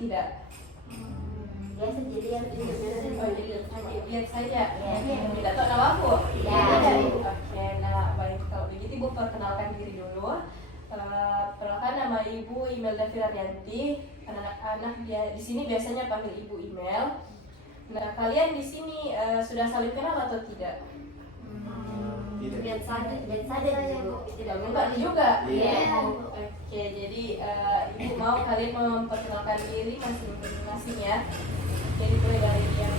tidak? Biasa jadi yang Lihat saja. Tidak tahu nama aku? Oke, nah baik, kalau begitu Ibu perkenalkan diri dulu. Perkenalkan, nama Ibu Imelda Firaryanti. Anak-anak dia di sini biasanya panggil Ibu Imel. Nah, kalian di sini sudah saling kenal atau tidak? lihat saja Ibu. Tidak enggak juga. Iya. Oke, jadi Ibu mau kalian memperkenalkan diri masing-masing ya. Jadi mulai dari yang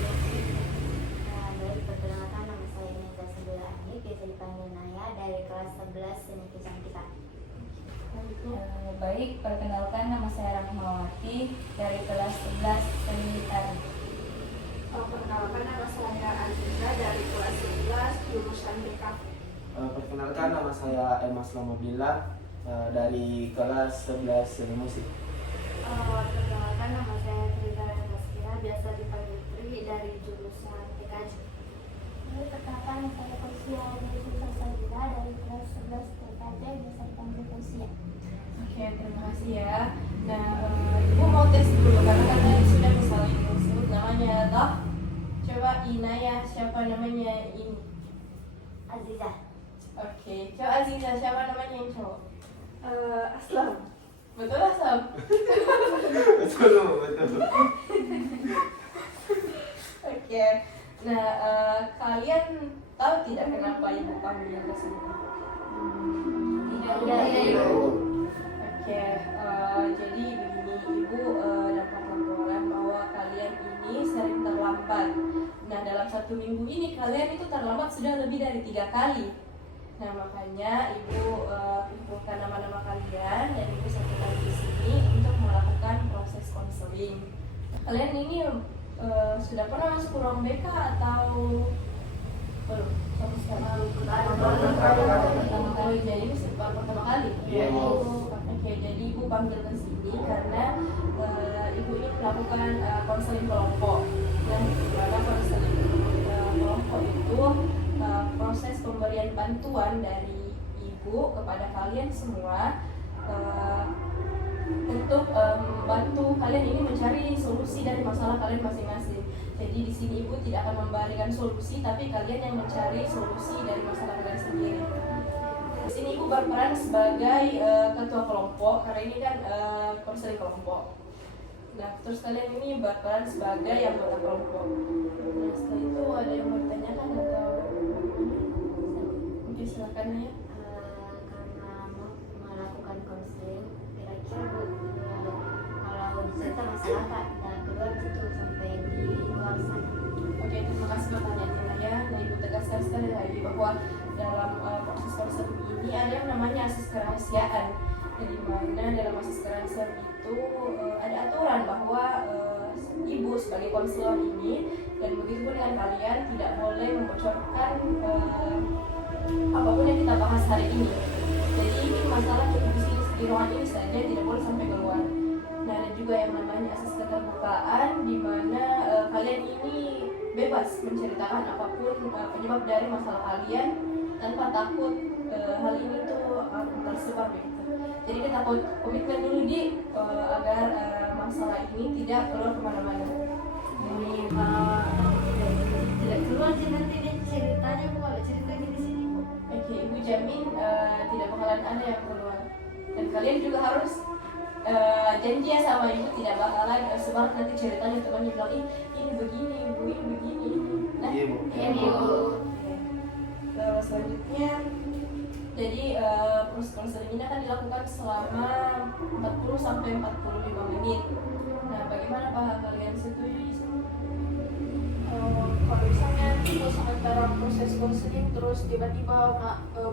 Baik, perkenalkan nama saya Neza Sebelani, biasa dipanggil Naya, dari kelas 11 Seni Kecantikan. Baik, perkenalkan nama saya Rahmawati dari kelas 11 Seni Tari. Perkenalkan nama saya Aziza dari kelas 11 jurusan BK. Perkenalkan nama saya Emas Lamobila dari kelas 11 Seni Musik. Perkenalkan nama saya Trida Raskira, biasa dipanggil Tri, dari jurusan TKJ. Perkenalkan saya Kosia Yusuf Sajida dari kelas 11 TKJ, biasa dipanggil Kosia. Oke, terima kasih ya. Nah, Ibu mau tes dulu karena kalian sudah saling sebut namanya, toh? Coba Inaya, siapa namanya ini? Aziza. Oke, coba Aziza, siapa namanya yang cowok? Aslam. Betul Asam? Betul. Oke, nah kalian tahu tidak kenapa Ibu panggil ke sini? Tidak. Oke, jadi begini, Ibu dapat laporan bahwa kalian ini sering terlambat. Nah, dalam 1 minggu ini kalian itu terlambat sudah lebih dari 3 kali. Nah, makanya Ibu kumpulkan nama-nama kalian dan Ibu satukan di sini untuk melakukan proses konseling. Kalian ini sudah pernah masuk ruang BK atau belum? Pertama kali, jadi ini pertama kali. Iya, Bu. Oke, jadi Ibu panggil ke sini karena Ibu ingin melakukan konseling kelompok. Dan dimana konseling kelompok itu proses pemberian bantuan dari Ibu kepada kalian semua untuk membantu kalian ini mencari solusi dari masalah kalian masing-masing. Jadi di sini Ibu tidak akan memberikan solusi, tapi kalian yang mencari solusi dari masalah kalian sendiri. Di sini Ibu berperan sebagai ketua kelompok karena ini kan konseling kelompok. Nah, terus kalian ini berperan sebagai anggota kelompok. Nah, setelah itu ada yang mau ditanyakan atau mungkin silakan ya. Karena melakukan konseling, kira-kira Bu, kalau diserta masyarakat dan kedua itu sampai di luar sana. Oke, terima kasih pertanyaannya ya. Nah, Ibu tegaskan sekali lagi bahwa dalam proses konseling ini ada yang namanya asas kerahasiaan. Di mana dalam asas kerahasiaan itu ada aturan bahwa Ibu sebagai konselor ini dan begitu pun dengan kalian tidak boleh membocorkan apapun yang kita bahas hari ini. Jadi ini masalah di ruangan ini saja, tidak boleh sampai keluar. Nah, ada juga yang namanya asas keterbukaan, di mana kalian ini bebas menceritakan apapun penyebab dari masalah kalian tanpa takut hal ini tuh tersebar begitu. Jadi kita komitmen dulu agar masalah ini tidak keluar kemana-mana. Jadi kalau tidak keluar sih nanti dia ceritanya Bu, kalau ceritanya di sini Bu. Oke, Ibu jamin tidak bakalan ada yang keluar. Dan kalian juga harus janji ya sama Ibu tidak bakalan sebar nanti ceritanya temannya bilang ini begini, Ibu ini begini. Nah, Iya, Bu. iya, Bu. Oke. Lalu selanjutnya, jadi proses konseling ini akan dilakukan selama 40 sampai 45 menit. Nah, bagaimana Pak? Kalian setuju di sini? Kalau misalnya terus antara proses konseling terus tiba-tiba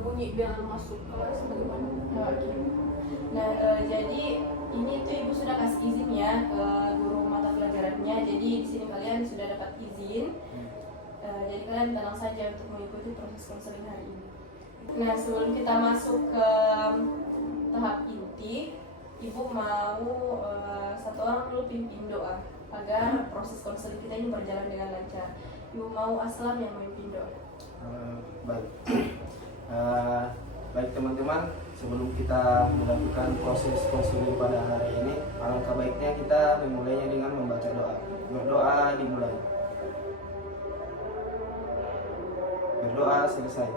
bunyi bel masuk kelas bagaimana? Oke. Nah, jadi ini tuh Ibu sudah kasih izin ya ke guru mata pelajarannya. Jadi di sini kalian sudah dapat izin. Jadi kalian tenang saja untuk mengikuti proses konseling hari ini. Nah, sebelum kita masuk ke tahap inti, Ibu mau satu orang dulu pimpin doa agar proses konseling kita ini berjalan dengan lancar. Ibu mau Aslam yang memimpin doa. Baik. Baik teman-teman, sebelum kita melakukan proses konseling pada hari ini, alangkah baiknya kita memulainya dengan membaca doa. Berdoa dimulai. Berdoa selesai.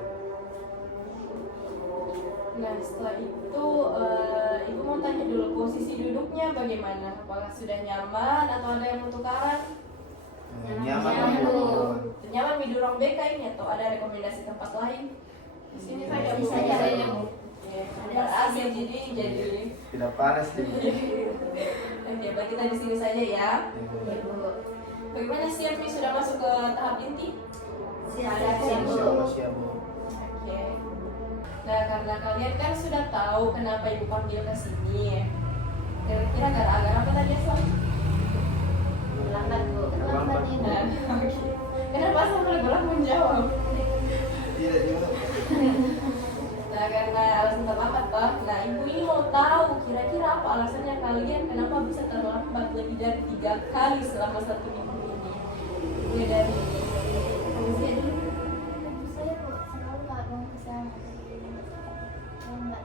Nah setelah itu ibu mau tanya dulu posisi duduknya bagaimana? Apakah sudah nyaman atau ada yang mau tukaran? Nyaman. Nyaman di ruang BK ini atau ada rekomendasi tempat lain? Di sini saja Di Bu. sini saja, Bu. Ada AC jadi. Tidak panas nih. Oke, baik kita di sini saja ya. Ya, Bu. Bagaimana siap nih sudah masuk ke tahap inti? Siap, Bu. Siap, Bu. Oke. Nah, karena kalian kan sudah tahu kenapa ibu panggil ke sini. Kira-kira gara-gara apa tadi Aslam? Terlambat, Bu. Terlambat. Nah, oke. Kenapa Aslam belum menjawab? Tidak juga. Nah, karena alasan terlambat, Pak. Nah, ibu ini mau tahu kira-kira apa alasannya kalian kenapa bisa terlambat lebih dari 3 kali selama 1 minggu ini. Mulai dari Fungsi dulu. Saya kok selalu nggak mau kesana. Lambat.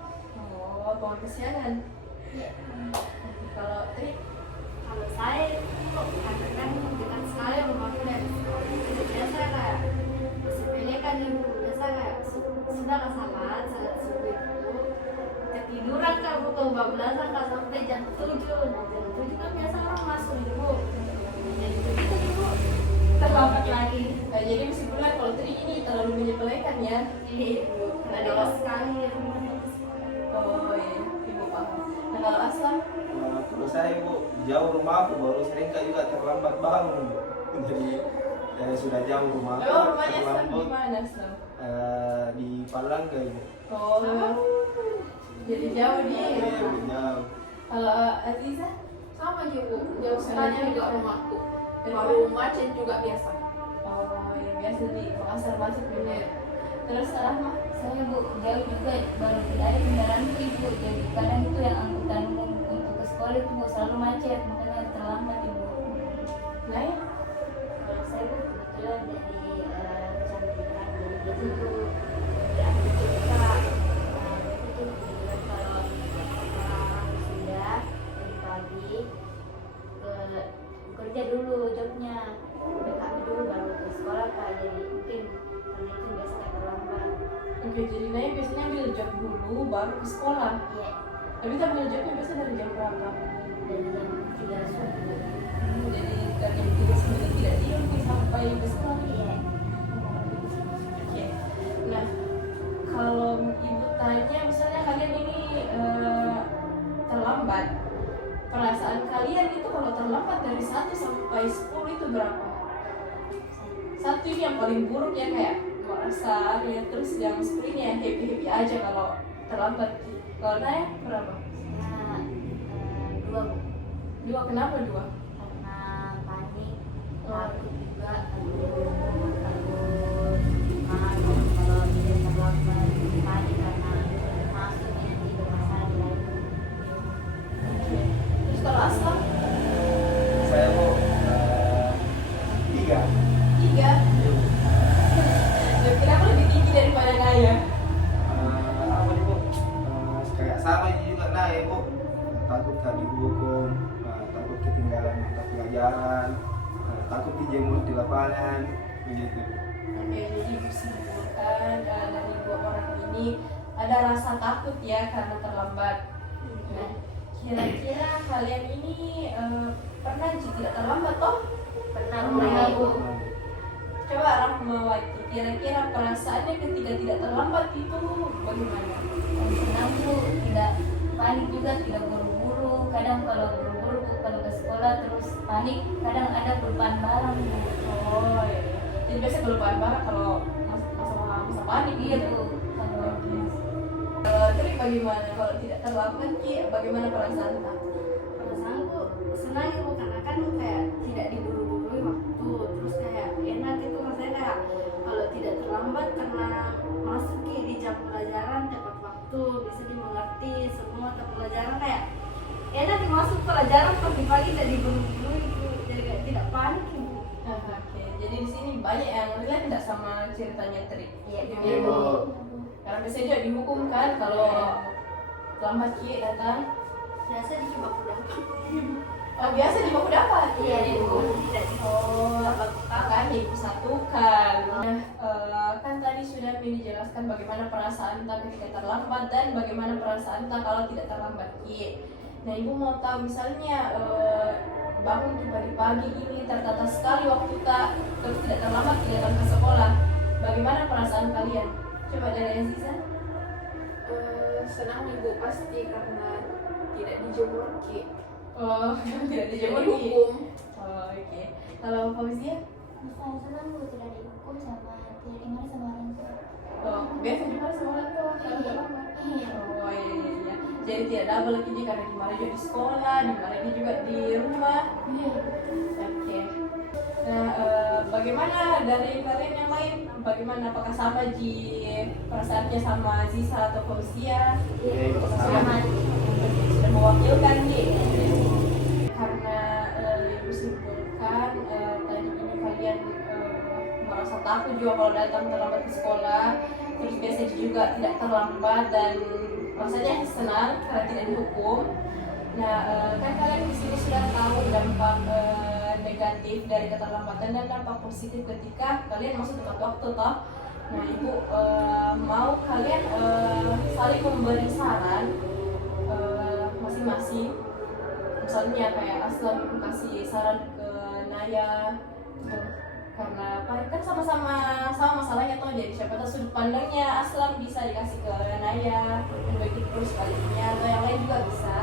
pohon kesiangan. Iya. Kalau Tri, Kalau saya itu karena kan dekat sekali rumahku dari sekolah. Biasa kayak sepelekan ibu, biasa kayak sudah kesamaan saat subuh itu ketiduran kan pukul 12-an kan sampai jam 7. Nah, jam 7 kan biasa orang masuk ibu. Jadi begitu ibu terlambat lagi. nah, jadi kesimpulan kalau Tri ini terlalu menyepelekan ya. Iya ibu, karena dekat sekali rumahnya ke sekolah. Oh iya, ibu paham. Nah kalau Aslam, Kalau saya Bu, jauh rumahku baru sering juga terlambat bangun. Jadi sudah jauh rumahku. memang rumahnya Aslam di terlambat mana Aslam? di Palangga Ibu. Oh, jadi jauh Iya, dia. jauh. Kalau Aziza, Sama aja Bu, jauh sekali juga rumahku. Baru macet juga biasa. oh ya biasa di Makassar macet juga. Terus Rahma, Saya Bu, jauh juga baru tidak ada kendaraan itu Ibu. Jadi kadang itu yang angkutan umum untuk ke sekolah itu Bu, selalu macet, makanya terlambat Ibu. Naya, Kalau saya Bu kebetulan dari kecantikan jadi gitu diambil cerita itu kebetulan kalau orang sudah dari pagi ke kerja dulu jobnya backup dulu baru ke sekolah Pak, jadi mungkin karena itu biasa kayak terlambat. oke jadi Naya biasanya ambil job dulu baru ke sekolah. Iya, Tapi kita ambil jobnya biasa dari jam berapa? dari jam 3 subuh. Jadi dari jam 3 sebelum tidak tidur nih sampai ke sekolah. Iya. Oke. Nah, kalau ibu tanya misalnya kalian ini terlambat, perasaan kalian itu kalau terlambat dari 1 sampai 10 itu berapa? 1 ini yang paling buruk ya kayak merasa ya, terus yang 10 ini yang happy aja kalau terlambat. Kalau Naya berapa? Saya 2 Bu. 2, kenapa 2? Karena panik, takut juga, takut kalau tidak terlambat, panik karena masuknya nanti bermasalah lagi. Terus kalau Aslam? Saya Bu 3. 3. Dan kenapa lebih tinggi daripada Naya? Apa nih Bu? Kayak sama ini juga naik Bu. Takut kan dihukum, takut ketinggalan mata pelajaran, takut dijemur di lapangan, begitu. Oke, jadi kesimpulan dari 2 orang ini ada rasa takut ya karena terlambat. Nah, kira-kira kalian ini pernah tidak terlambat toh? Pernah Pernah, Bu. Bu. Coba Rahmawati, kira-kira perasaannya ketika tidak terlambat itu bagaimana? Senang Bu, tidak panik juga, tidak buru-buru. Kadang kalau buru-buru Bu, kalau ke sekolah terus panik, kadang ada kelupaan barang Bu. Oh iya. Jadi biasa kelupaan barang kalau masa panik Iya gitu. Bu, kalau Kalau Tri bagaimana? Kalau tidak terlambat Ki, bagaimana perasaan tak? Perasaanku senang Bu karena kan kayak tidak diburu-burui waktu, terus kayak enak itu rasanya kayak kalau tidak terlambat karena masuk di jam pelajaran tepat waktu, bisa dimengerti semua mata pelajaran kayak enak masuk pelajaran pagi-pagi tidak diburu-burui Bu, jadi kayak tidak panik Bu. Oke, jadi di sini banyak yang relate tidak sama ceritanya Tri. Iya, Ibu. Karena biasanya juga dihukum kan kalau lambat Ki datang. Biasa dicoba udah. Oh, biasa di baku dapat. Iya, Ibu. Oh, kan disatukan. Nah, kan tadi sudah dijelaskan bagaimana perasaan Enta ketika terlambat dan bagaimana perasaan Enta kalau tidak terlambat. Nah, Ibu mau tahu misalnya bangun di pagi-pagi ini tertata sekali waktu tak terus tidak terlambat tidak datang ke sekolah. Bagaimana perasaan kalian? Coba dari Aziza. Senang Ibu pasti karena tidak dijemur Ki. Oh, tidak dijemur Jadi Ki. hukum. Oh, oke. Kalau Fauzia? Bisa senang bu tidak dihukum sama tidak dimarahi sama orang tua. Oh, biasa dimarahi sama orang tua kalau terlambat. Iya. Oh iya. Jadi tidak double lagi dia karena dimarahi juga di sekolah, dimarahi juga di rumah. Iya. Oke. Nah, bagaimana dari kalian yang lain? Bagaimana? Apakah sama perasaannya sama Zisa atau Fauzia? Sama. Sudah mewakilkan karena Ibu simpulkan tadi ini kalian merasa takut juga kalau datang terlambat ke sekolah, terus biasanya juga tidak terlambat dan rasanya senang karena tidak dihukum. Nah, kan kalian di sini sudah tahu dampak negatif dari keterlambatan dan dampak positif ketika kalian masuk tepat waktu toh. Nah, Ibu mau kalian saling memberi saran masing-masing. Misalnya kayak Aslam kasih saran ke Naya karena apa? Kan sama masalahnya toh, jadi siapa tahu sudut pandangnya Aslam bisa dikasih ke Naya dan begitu terus sebaliknya atau yang lain juga bisa.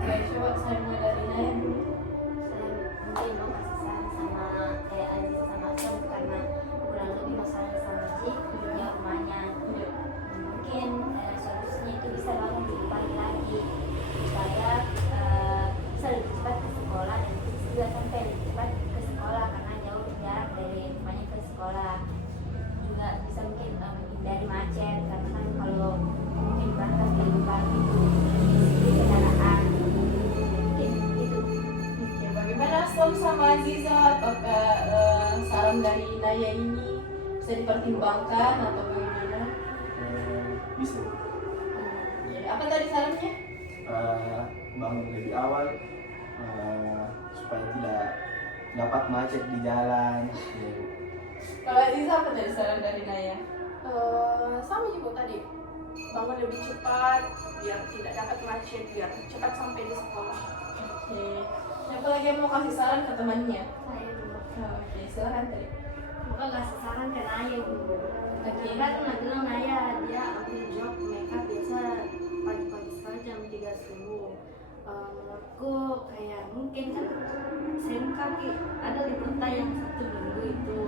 Oke, coba saya mulai dari Naya dulu. Saya mungkin mau kasih saran sama kayak Aziz sama Asam karena kurang lebih masalahnya sama sih punya rumahnya. Iya. Mungkin solusinya itu bisa bangun lebih pagi lagi supaya bisa lebih cepat ke sekolah dan juga sampai lebih cepat ke sekolah karena jauh jarak dari rumahnya ke sekolah. Juga bisa mungkin menghindari macet karena kan kalau mungkin berangkat dari pagi itu di kendaraan. Mungkin itu. Oke, bagaimana Aslam sama Aziza? Apakah saran dari Naya ini bisa dipertimbangkan atau bagaimana? Bisa. Apa tadi sarannya? Bangun lebih awal supaya tidak dapat macet di jalan. Kalau Aziza apa tadi saran dari Naya? Sama juga tadi. Bangun lebih cepat biar tidak dapat macet, biar cepat sampai di sekolah. Oke. Siapa lagi yang mau kasih saran ke temannya? Saya dulu. Oke, silakan tadi. Bukan kasih saran ke Naya dulu. Oke. Kan nggak bilang Naya dia ambil job makeup biasa pagi-pagi sekali jam 3 subuh. Menurutku kayak mungkin kan SMK ada libur tayang 1 minggu itu.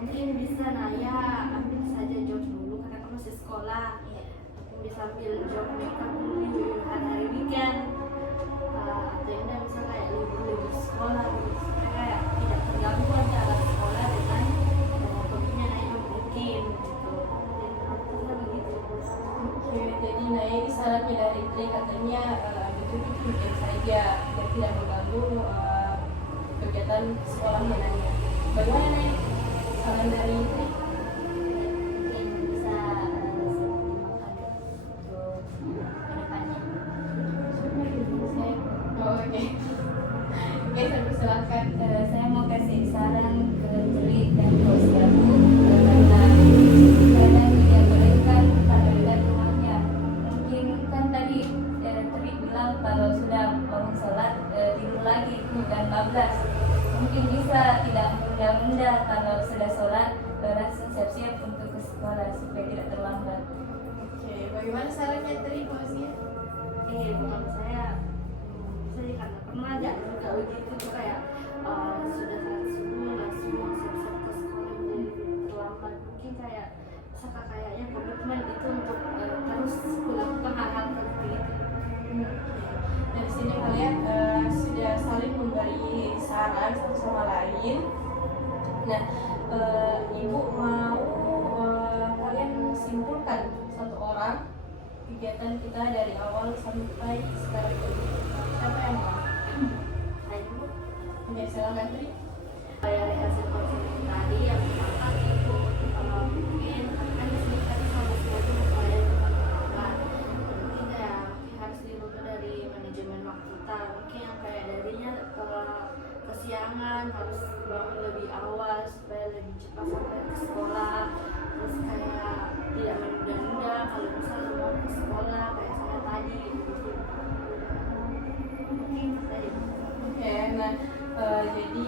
Mungkin bisa Naya ambil saja job dulu karena kamu masih sekolah. Mungkin bisa ambil job makeup dulu di hari-hari weekend. Atau enggak bisa kayak libur sekolah gitu. Supaya kayak tidak terganggu antara sekolah dengan hobinya Naya mungkin gitu. Jadi menurutku begitu. Oke, jadi Naya ini sarannya dari Tri katanya itu weekend saja dan tidak mengganggu kegiatan sekolahnya Naya. Bagaimana Naya? Saran dari Tri? Mungkin bisa dimakan untuk kedepannya. Oh, oke. Oke, saya persilakan. Saya mau kasih saran ke Tri dan Fauzia karena kadang tidak bolehkan pada dekat rumahnya. Mungkin kan tadi Tri bilang kalau sudah bangun sholat tidur lagi dan bablas. Mungkin bisa tidak menunda-nunda kalau sudah sholat langsung siap-siap untuk ke sekolah supaya tidak terlambat. Oke, bagaimana sarannya Tri, Fauzia? Bukan saya bisa karena pernah aja juga begitu tuh kayak sudah saat subuh langsung siap-siap ke sekolah jadi terlambat. Mungkin kayak kayaknya komitmen itu untuk terus melakukan hal-hal seperti itu. Dari sini kalian sudah saling memberi saran satu sama lain. Nah, Ibu mau kalian simpulkan satu orang kegiatan kita dari awal sampai sekarang ini. Siapa yang mau? Saya dulu Oke, silakan Tri. dari hasil konsultasi tadi yang ke sekolah, terus kayak tidak menunda-nunda kalau misalnya mau ke sekolah kayak saya tadi gitu. Mungkin tadi. Oke, nah jadi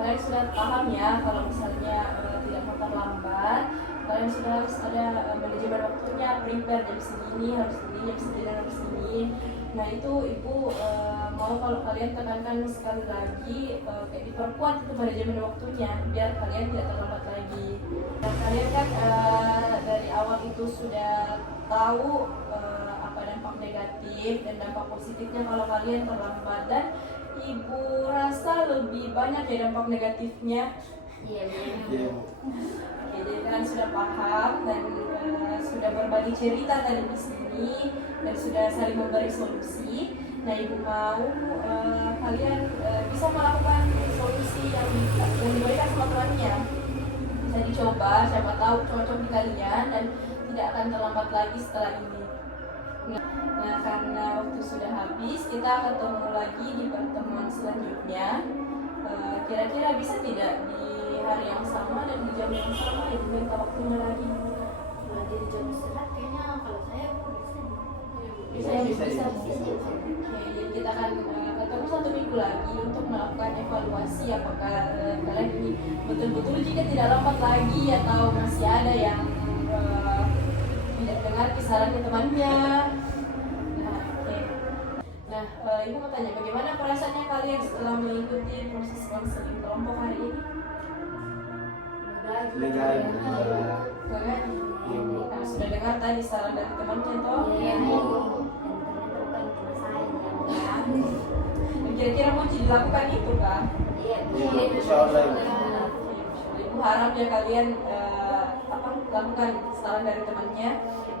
kalian sudah paham ya kalau misalnya tidak mau terlambat, kalian sudah harus ada manajemen waktunya, prepare jam segini, harus segini, jam segini, harus segini. Nah itu ibu mau kalau kalian tekankan sekali lagi kayak diperkuat itu manajemen waktunya biar kalian tidak terlambat lagi. Dan kalian kan dari awal itu sudah tahu apa dampak negatif dan dampak positifnya kalau kalian terlambat, dan ibu rasa lebih banyak ya dampak negatifnya. Iya, Iya Bu. Oke, jadi kalian sudah paham dan sudah berbagi cerita tadi di sini dan sudah saling memberi solusi. Nah, ibu mau kalian bisa melakukan solusi yang diberikan sama tuannya. Bisa dicoba, siapa tahu cocok di kalian dan tidak akan terlambat lagi setelah ini. Nah, karena waktu sudah habis, kita ketemu lagi di pertemuan selanjutnya. Kira-kira bisa tidak di hari yang sama dan di jam yang sama ibu minta waktunya lagi? Kalau di jam istirahat kayaknya kalau saya bisa. Bisa. Oke, jadi kita akan ketemu 1 minggu lagi untuk melakukan evaluasi apakah kalian ini betul-betul jika tidak lambat lagi atau masih ada yang tidak dengar kisarannya temannya. Nah, oke. Nah, ibu mau tanya bagaimana perasaannya kalian setelah mengikuti proses konseling kelompok hari ini? Lega ya Bu. Lega? Iya Bu. Nah, sudah dengar tadi saran dari temannya toh? Iya, Bu. Dan ternyata bukan cuma saya yang Dan kira-kira mau dilakukan itu kah? Iya, Iya, insya Allah, Ibu. Ibu harap ya kalian lakukan saran dari temannya.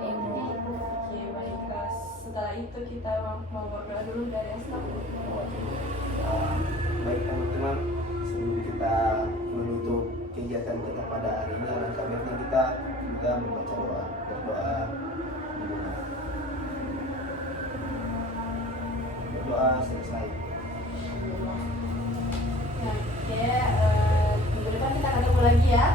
Oke, baik. Setelah itu kita mau berdoa dulu dari Asna. Baik teman-teman, sebelum kita menutup kegiatan kita pada hari ini, alangkah baiknya kita juga membaca doa, berdoa, berdoa selesai. Nah, oke, minggu depan kita ketemu lagi ya.